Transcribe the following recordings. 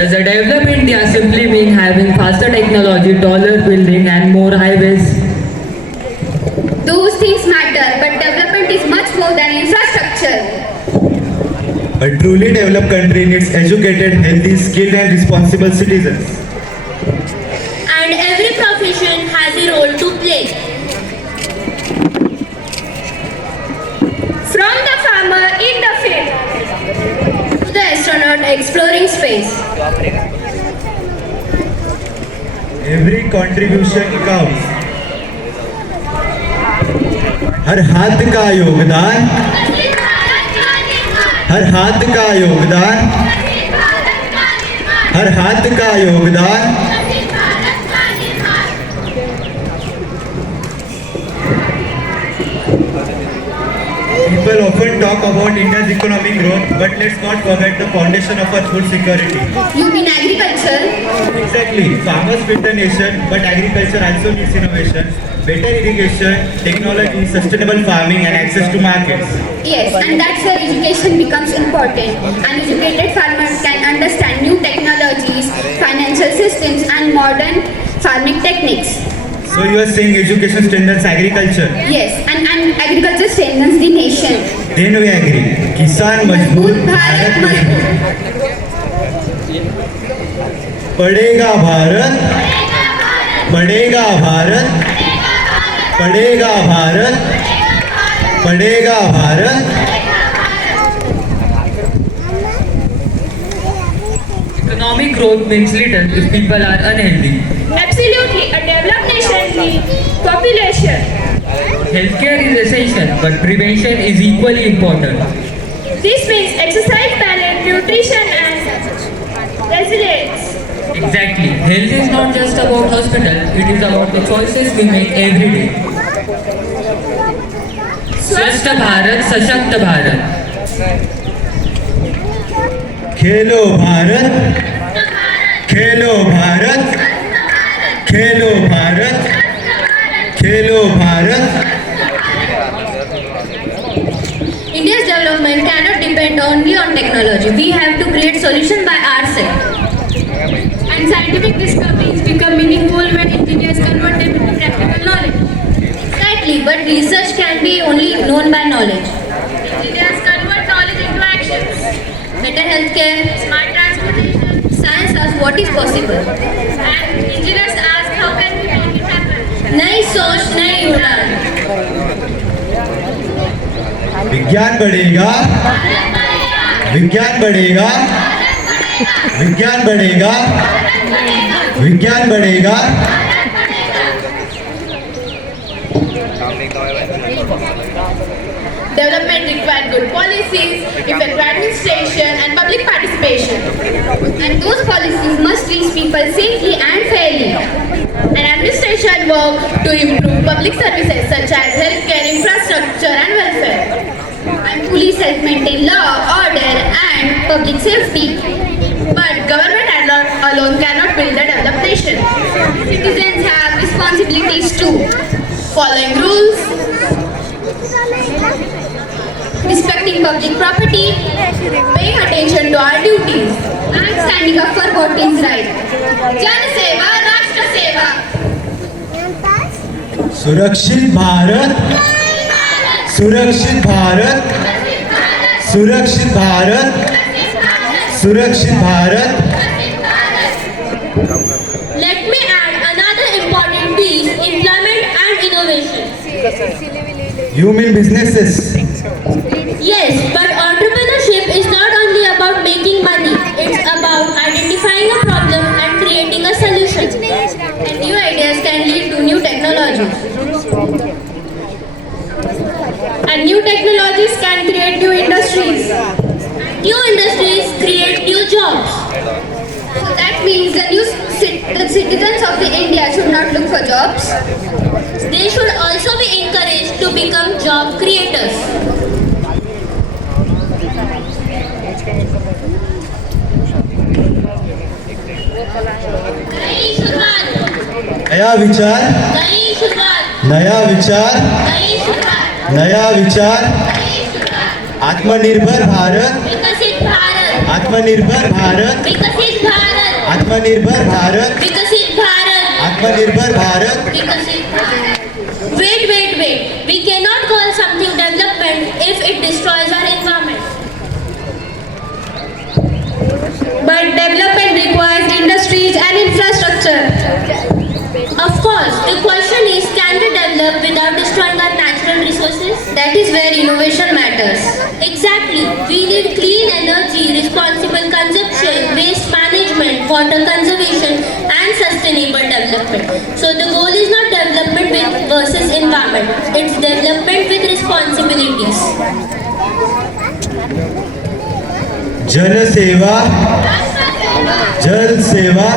Does a developed India simply mean having faster technology, taller building and more highways? Those things matter, but development is much more than infrastructure. A truly developed country needs educated, healthy, skilled and responsible citizens. And every profession has a role to play. From the farmer in the field to the astronaut exploring space. Every contribution counts. हर हाथ का योगदान, हर हाथ का योगदान, हर हाथ का योगदान। People often talk about India's economic growth, but let's not forget the foundation of our food security. You mean agriculture? Exactly. Farmers build the nation, but agriculture also needs innovation, better irrigation, technology, sustainable farming, and access to markets. Yes, and that's where education becomes important. An educated farmer can understand new technologies, financial systems, and modern farming techniques. So you are saying education strengthens agriculture? Yes, and agriculture strengthens the nation. Then we agree. किसान मजबूत, भारत मजबूत. पढ़ेगा भारत, बढ़ेगा भारत, पढ़ेगा भारत, पढ़ेगा Bharat. Economic growth means little if people are unhealthy. Absolutely, a developed nation needs population. Healthcare is essential, but prevention is equally important. This means exercise, balance, nutrition, and resilience. Exactly. Health is not just about hospital, it is about the choices we make every day. स्वस्थ भारत, सशक्त भारत. खेलो भारत, खेलो भारत, खेलो भारत, खेलो Bharat. India's development cannot depend only on technology. We have to create solutions by ourselves. And scientific discoveries become meaningful when engineers convert them into practical knowledge. Exactly, but research can be only known by knowledge. Engineers convert knowledge into actions. Better healthcare, smart transportation. Science asks what is possible. And engineers ask how can we make it happen. नई सोच, नई उड़ान. विज्ञान बढ़ेगा, विज्ञान बढ़ेगा, विज्ञान बढ़ेगा, विज्ञान बढ़ेगा. Development requires good policies, effective administration, and public participation. And those policies must reach people safely and fairly. And administration work to improve public services such as healthcare, infrastructure, and welfare. And police help maintain law, order, and public safety. But government alone cannot build a developed nation. Citizens have responsibilities too. Following rules, respecting public property, paying attention to our duties, and standing up for what is right. Jan Seva, Rashtra Seva. सुरक्षित भारत, सुरक्षित भारत, सुरक्षित भारत, सुरक्षित Bharat. Let me add another important piece, employment and innovation. You mean businesses? Yes, but entrepreneurship is not only about making money, it's about identifying a problem and creating a solution. And new ideas can lead to new technologies. And new technologies can create new industries. New industries create new jobs. So that means the citizens of the India should not look for jobs. They should also be encouraged to become job creators. नई शुरुआत, नया विचार, नई शुरुआत, नया विचार, नई शुरुआत, नया विचार. नई शुरुआत. आत्मनिर्भर भारत, विकसित भारत, आत्मनिर्भर भारत. विकसित भारत. आत्मनिर्भर भारत, विकसित भारत, आत्मनिर्भर भारत. विकसित Bharat. Wait. We cannot call something development if it destroys our environment. But development requires industries and infrastructure. Of course, the question is, can we develop without destroying our natural resources? That is where innovation matters. Exactly. We need clean energy, responsible consumption, waste management, water conservation, and sustainable development. So the goal is not development versus environment. It's development with responsibilities. जल सेवा, जल सेवा.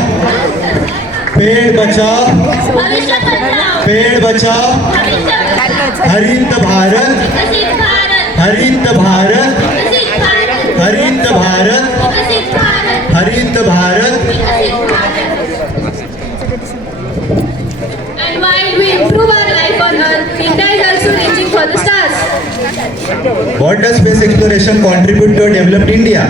पेड़ बचाओ, भविष्य बचाओ, पेड़ बचाओ. भविष्य बचाओ. हरित भारत, विकसित भारत, हरित भारत, विकसित भारत, हरित भारत, विकसित भारत, हरित भारत. विकसित Bharat. And while we improve our life on Earth, India is also reaching for the stars. What does space exploration contribute to a developed India?